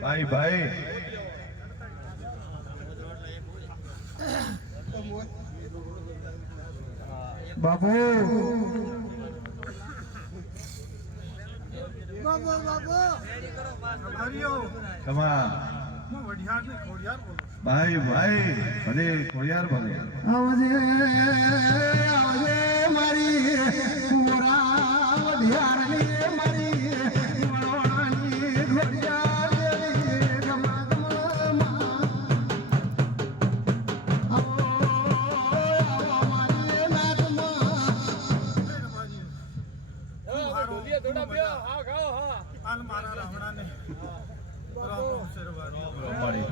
ભાઈ ભાઈ બાબુ બાબુ બાબુ ભાઈ ભાઈ ભલે ખોડિયાર ભલે આવજે આવજે મારી મોરા વઢિયારની મારી વણવાની ખોડિયાર દેવી ગમા ગમા આવો મારી નાતમાં ઢોલિયા થોડા બે હા ખાઓ હા હાલ મારા રાવણાને હવારે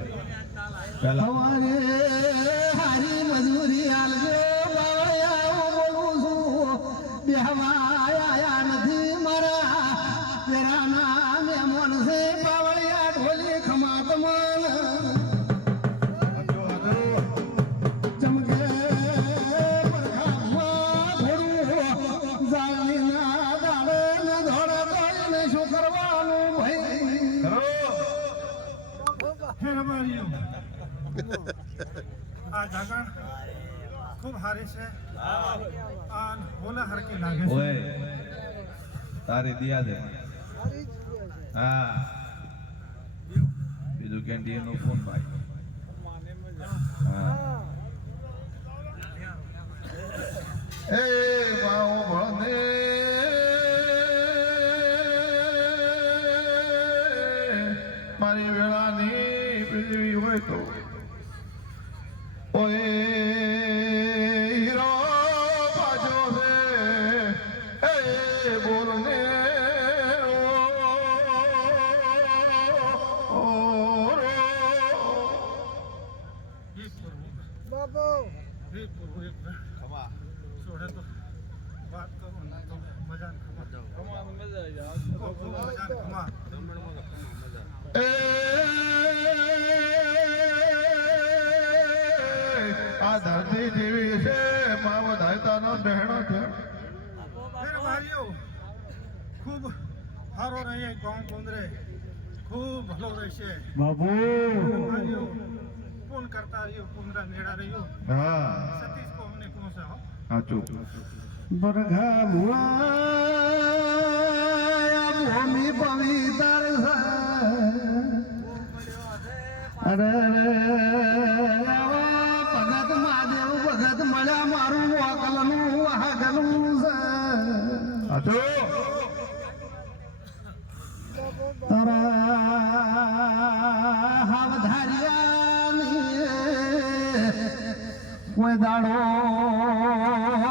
હારી મજૂરી હાલજો બાવળિયા બોલું છું બેહવા આયા નથી મારા પેરાના મહેમાન છે બાવળિયા ઢોલી ખમાત મન ચમકે પરખામાં થોડું જાળીના દાડે ને ધોળે દોડીને શું કરવાનું ભાઈ આ જાગા ખૂબ હારી છે આ બોલા હરકી લાગે છે ઓય તારી દિયા દે હા બીજું કેન્ટીન નો ફોન ભાઈ હા એ માઓ ભણે મારી વેળાની પૃથ્વી હોય તો ઓય હીરો પાછો છે એ બોલને બાબુ ખમા છોડે તો વાત કરો ને તો મજા ખમા મજા ખમા આ ધરતી જેવી છે માવો ધાયતાનો બહેણો છે ખૂબ સારો રહે ગામ કુંદરે ખૂબ ભલો રહેશે બાબુ પૂન કરતા રહ્યો કુંદરા નેડા રહ્યો હા સતીશ કો અમને કોણ છે હો સાચું બરઘા ભુઆ ભૂમિ પવિત્ર અરે ભગત મહાદેવ ભગત મળ્યા મારું વાકલનું વાકલનું છે સાચું તારા હાવધારિયાની કોઈ દાડો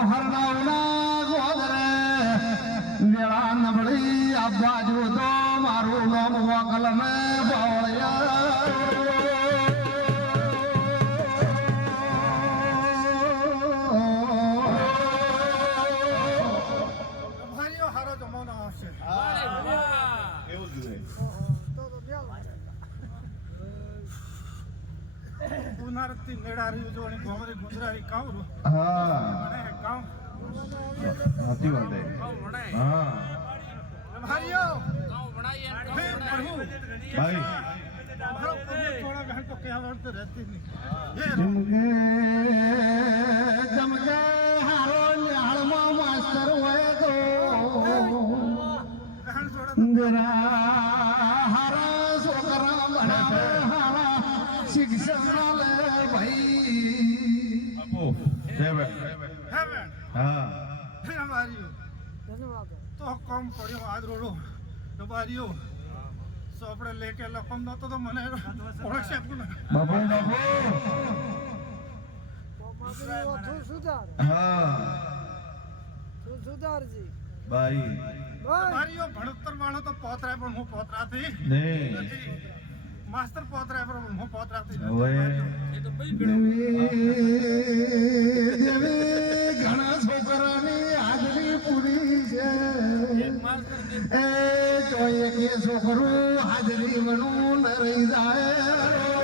હરણાવના ગોદરે વેળા નબળી આ બાજુ તો મારું નામ વાકલ ને ભાઈઓ હારો જમાનો આવશે એવું જ રહે ઉનાળાથી નેડા રહ્યું જો અને ગોમરે ગુજરારી કાવરો હા અને કાવ સાચી વાત છે હા ભાઈઓ ગાવ બનાઈએ હે પ્રભુ ભાઈ મારો પ્રભુ થોડા બહેન તો કહેવત તો રહેતી નહીં હે જમગે હારો ન્યાળમાં માસ્તર હોય તો બહેન થોડા જરા હારા છોકરા બનાવે હારા શિક્ષણ લે ભાઈ આપો હેવન હા હે મારીઓ તો કોમ પડ્યો આજ રોડો તો મારીઓ સો આપણે લેકે લખમ નતો તો મને ઓળખશે પણ બાપુ હા ભાઈ મારીઓ ભણતર વાળો તો પોતરાય પણ હું પોતરાથી નહીં નથી માસ્ટર પોતરાય પણ હું પોતરાથી ઓય. એ તો ભાઈ ભીડો ઘણા છોકરાની હાજરી પૂરી છે માસ્ટર એ જોઈએ કે છોકરું હાજરી મનું ન રહી જાય